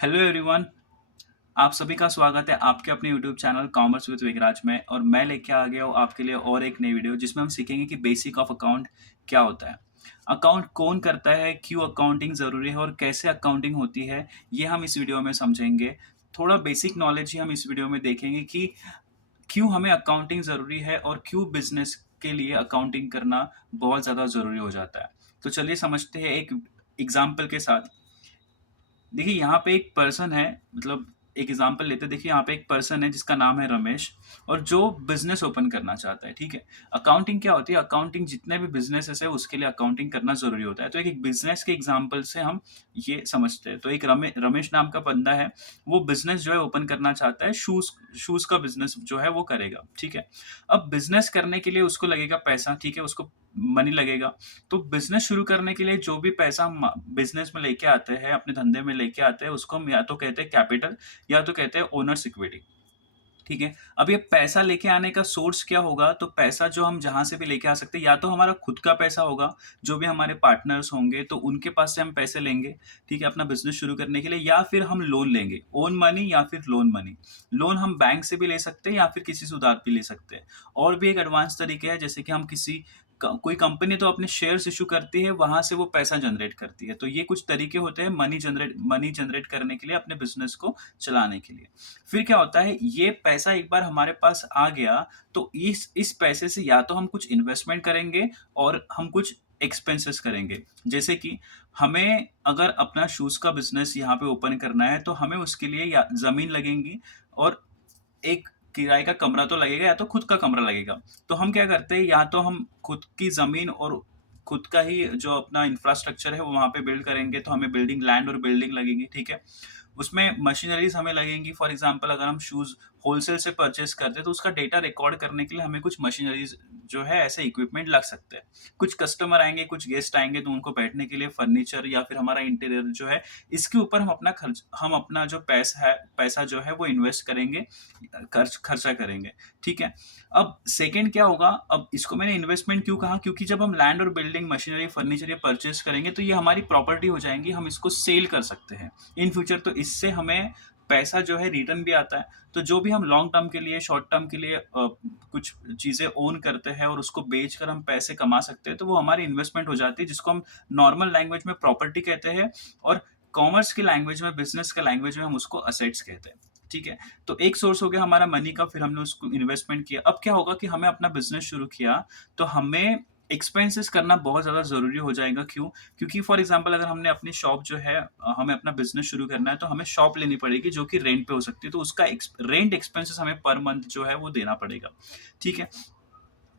Hello everyone. आप सभी का स्वागत है आपके अपने YouTube channel commerce with Vigraj में। और मैं लेके आ गया हूँ आपके लिए और एक नई वीडियो जिसमें हम सीखेंगे कि बेसिक ऑफ अकाउंट क्या होता है, अकाउंट कौन करता है, क्यों अकाउंटिंग ज़रूरी है और कैसे अकाउंटिंग होती है। ये हम इस वीडियो में समझेंगे। थोड़ा बेसिक नॉलेज ही हम इस वीडियो में देखेंगे कि क्यों हमें अकाउंटिंग ज़रूरी है और क्यों बिजनेस के लिए अकाउंटिंग करना बहुत ज़्यादा ज़रूरी हो जाता है। तो चलिए समझते हैं एक एग्जाम्पल के साथ। देखिए यहाँ पे एक पर्सन है, मतलब एक एग्जांपल लेते हैं। देखिए यहाँ पे एक पर्सन है जिसका नाम है रमेश, और जो बिजनेस ओपन करना चाहता है। ठीक है, अकाउंटिंग क्या होती है? अकाउंटिंग जितने भी बिजनेसेस है उसके लिए अकाउंटिंग करना जरूरी होता है। तो एक बिजनेस के एग्जांपल से हम ये समझते हैं। तो एक रमेश नाम का बंदा है, वो बिजनेस जो है ओपन करना चाहता है, शूज शूज का बिजनेस जो है वो करेगा। ठीक है, अब बिजनेस करने के लिए उसको लगेगा पैसा। ठीक है, उसको मनी लगेगा। तो बिजनेस शुरू करने के लिए जो भी पैसा हम बिजनेस में लेके आते हैं, अपने धंधे में लेके आते हैं, उसको हम या तो कहते हैं कैपिटल या तो कहते हैं ओनर्स इक्विटी। ठीक है, अब ये पैसा लेके आने का सोर्स क्या होगा? तो पैसा जो हम जहां से भी लेके आ सकते हैं, या तो हमारा खुद का पैसा होगा, जो भी हमारे पार्टनर्स होंगे तो उनके पास से हम पैसे लेंगे। ठीक है, अपना बिजनेस शुरू करने के लिए, या फिर हम लोन लेंगे, ओन मनी या फिर लोन मनी। लोन हम बैंक से भी ले सकते हैं या फिर किसी से उधार भी ले सकते हैं। और भी एक एडवांस तरीके है, जैसे कि हम कोई कंपनी तो अपने शेयर्स इशू करती है, वहां से वो पैसा जनरेट करती है। तो ये कुछ तरीके होते हैं मनी जनरेट करने के लिए, अपने बिजनेस को चलाने के लिए। फिर क्या होता है, ये पैसा एक बार हमारे पास आ गया तो इस पैसे से या तो हम कुछ इन्वेस्टमेंट करेंगे और हम कुछ एक्सपेंसेस करेंगे। जैसे कि हमें अगर अपना शूज का बिजनेस यहाँ पे ओपन करना है तो हमें उसके लिए या जमीन लगेगी, और एक किराए का कमरा तो लगेगा, या तो खुद का कमरा लगेगा। तो हम क्या करते हैं, या तो हम खुद की जमीन और खुद का ही जो अपना इंफ्रास्ट्रक्चर है वो वहाँ पे बिल्ड करेंगे, तो हमें बिल्डिंग लैंड और बिल्डिंग लगेगी। ठीक है, उसमें मशीनरीज हमें लगेंगी। फॉर एग्जांपल अगर हम शूज होलसेल से परचेस करते हैं तो उसका डेटा रिकॉर्ड करने के लिए हमें कुछ मशीनरीज जो है, ऐसे इक्विपमेंट लग सकते हैं। कुछ कस्टमर आएंगे, कुछ गेस्ट आएंगे, तो उनको बैठने के लिए फर्नीचर या फिर हमारा इंटीरियर जो है, इसके ऊपर हम अपना जो पैसा जो है वो इन्वेस्ट करेंगे, खर्चा करेंगे। ठीक है, अब सेकंड क्या होगा? अब इसको मैंने इन्वेस्टमेंट क्यों कहा? क्योंकि जब हम लैंड और बिल्डिंग, मशीनरी, फर्नीचर ये परचेस करेंगे तो ये हमारी प्रॉपर्टी हो जाएंगी, हम इसको सेल कर सकते हैं इन फ्यूचर। तो इससे हमें पैसा जो है रिटर्न भी आता है। तो जो भी हम लॉन्ग टर्म के लिए, शॉर्ट टर्म के लिए कुछ चीजें ओन करते हैं और उसको बेचकर हम पैसे कमा सकते हैं, तो वो हमारी इन्वेस्टमेंट हो जाती है, जिसको हम नॉर्मल लैंग्वेज में प्रॉपर्टी कहते हैं, और कॉमर्स की लैंग्वेज में, बिजनेस के लैंग्वेज में हम उसको असेट्स कहते हैं। ठीक है, तो एक सोर्स हो गया हमारा मनी का, फिर हमने उसको इन्वेस्टमेंट किया। अब क्या होगा कि हमें अपना बिजनेस शुरू किया तो हमें एक्सपेंसेस करना बहुत ज़्यादा ज़रूरी हो जाएगा। क्यों? क्योंकि फॉर एग्जांपल अगर हमने अपनी शॉप जो है, हमें अपना बिजनेस शुरू करना है, तो हमें शॉप लेनी पड़ेगी जो कि रेंट पे हो सकती है, तो उसका रेंट एक्सपेंसेस हमें पर मंथ जो है वो देना पड़ेगा। ठीक है,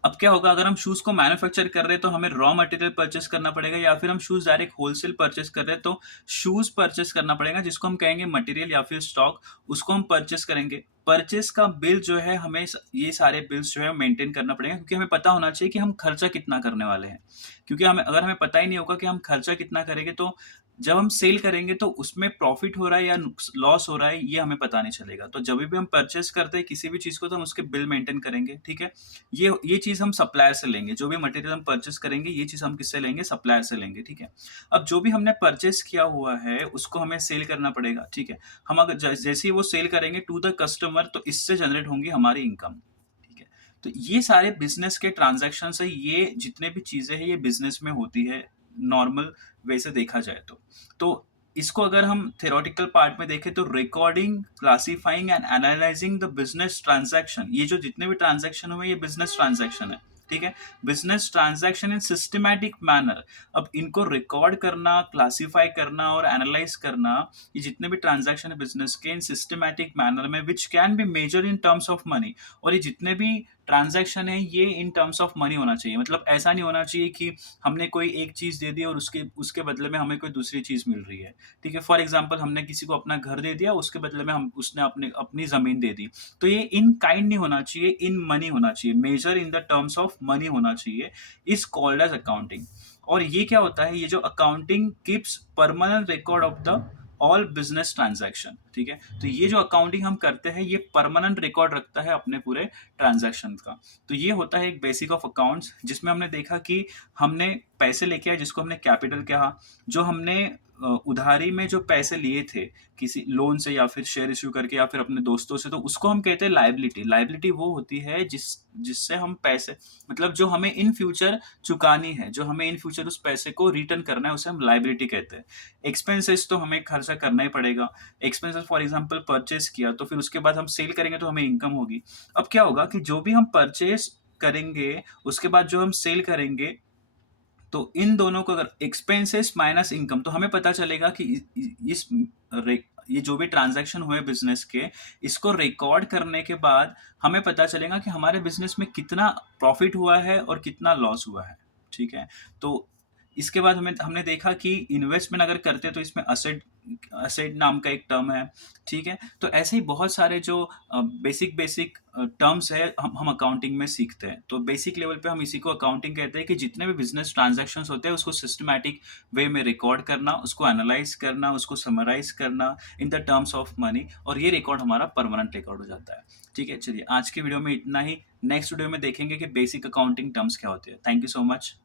अब क्या होगा, अगर हम शूज को मैन्युफैक्चर कर रहे हैं तो हमें रॉ मटेरियल परचेस करना पड़ेगा, या फिर हम शूज डायरेक्ट होलसेल परचेस कर रहे हैं तो शूज परचेस करना पड़ेगा, जिसको हम कहेंगे मटेरियल या फिर स्टॉक। उसको हम परचेस करेंगे। परचेस का बिल जो है, हमें ये सारे बिल्स जो है मेंटेन करना पड़ेगा, क्योंकि हमें पता होना चाहिए कि हम खर्चा कितना करने वाले हैं। क्योंकि अगर हमें पता ही नहीं होगा कि हम खर्चा कितना करेंगे, तो जब हम सेल करेंगे तो उसमें प्रॉफिट हो रहा है या लॉस हो रहा है, ये हमें पता नहीं चलेगा। तो जब भी हम परचेस करते हैं किसी भी चीज को, तो हम उसके बिल मेंटेन करेंगे। ठीक है, ये चीज हम सप्लायर से लेंगे। जो भी मटेरियल हम परचेस करेंगे, ये चीज हम किससे लेंगे? सप्लायर से लेंगे। ठीक है, अब जो भी हमने परचेस किया हुआ है उसको हमें सेल करना पड़ेगा। ठीक है, हम अगर जैसे ही वो सेल करेंगे टू द कस्टमर, तो इससे जनरेट होंगी हमारी इनकम। ठीक है, तो ये सारे बिजनेस के ट्रांजैक्शन है, ये जितने भी चीजें हैं ये बिजनेस में होती है, नॉर्मल वे से देखा जाए तो इसको अगर हम थ्योरेटिकल पार्ट में देखें तो recording, classifying and analysing the business transaction, ये जो जितने भी ट्रांजैक्शन हुए ये बिजनेस ट्रांजैक्शन है। ठीक है, business transaction in systematic manner. अब इनको रिकॉर्ड करना, क्लासिफाई करना और एनालाइज करना, ये जितने भी ट्रांजैक्शन है बिजनेस के, इन सिस्टमैटिक मैनर में, which can be measure in terms of money. और ये जितने भी ट्रांजैक्शन है ये इन टर्म्स ऑफ मनी होना चाहिए। मतलब ऐसा नहीं होना चाहिए कि हमने कोई एक चीज दे दी और उसके उसके बदले में हमें कोई दूसरी चीज मिल रही है। ठीक है, फॉर एग्जाम्पल हमने किसी को अपना घर दे दिया, उसके बदले में हम उसने अपनी जमीन दे दी। तो ये इन काइंड नहीं होना चाहिए, इन मनी होना चाहिए, measure in the terms of money होना चाहिए। Is called as accounting. और ये क्या होता है, ये जो accounting keeps permanent record of the all business transaction. ठीक है, तो ये जो अकाउंटिंग हम करते हैं ये परमानेंट रिकॉर्ड रखता है अपने पूरे ट्रांजैक्शन का। तो ये होता है एक बेसिक ऑफ अकाउंट्स, जिसमें हमने देखा कि हमने पैसे लेके आए जिसको हमने कैपिटल कहा, जो हमने उधारी में जो पैसे लिए थे किसी लोन से या फिर शेयर इश्यू करके या फिर अपने दोस्तों से, तो उसको हम कहते हैं लायबिलिटी। लायबिलिटी वो होती है जिससे हम पैसे, मतलब जो हमें इन फ्यूचर चुकानी है, जो हमें इन फ्यूचर उस पैसे को रिटर्न करना है, उसे हम लायबिलिटी कहते हैं। एक्सपेंसेस तो हमें खर्चा करना ही पड़ेगा। एक्सपेंसेस फॉर एग्जांपल परचेज़ किया तो फिर उसके बाद हम सेल करेंगे तो हमें इनकम होगी। अब क्या होगा कि जो भी हम परचेज़ करेंगे, उसके बाद जो हम सेल करेंगे, तो इन दोनों को अगर एक्सपेंसेस माइनस इनकम, तो हमें पता चलेगा कि इस ये जो भी ट्रांजैक्शन हुए बिजनेस के, इसको रिकॉर्ड करने के बाद हमें पता चलेगा कि हमारे बिजनेस में कितना प्रॉफिट हुआ है और कितना लॉस हुआ है। ठीक है। तो इसके बाद हमने देखा कि इन्वेस्टमेंट अगर करते हैं तो इसमें असेट असेट नाम का एक टर्म है। ठीक है। तो ऐसे ही बहुत सारे जो बेसिक बेसिक टर्म्स है हम अकाउंटिंग में सीखते हैं। तो बेसिक लेवल पे हम इसी को अकाउंटिंग कहते हैं कि जितने भी बिजनेस ट्रांजैक्शंस होते हैं उसको सिस्टमैटिक वे में रिकॉर्ड करना, उसको एनालाइज करना, उसको समराइज करना इन द टर्म्स ऑफ मनी, और ये रिकॉर्ड हमारा परमानेंट रिकॉर्ड हो जाता है। ठीक है। चलिए आज की वीडियो में इतना ही। नेक्स्ट वीडियो में देखेंगे कि बेसिक अकाउंटिंग टर्म्स क्या होते हैं। Thank you so much.